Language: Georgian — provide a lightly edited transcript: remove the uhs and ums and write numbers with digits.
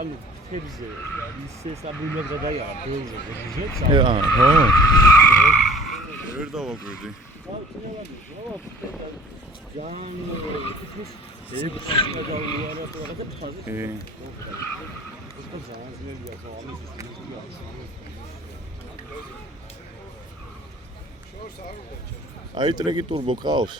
ანუ თებზე ის საბუნებად გადაიარა დოიზე ზეც ვერ დავაკვირდი აი ტრეკი ტურბო ყავს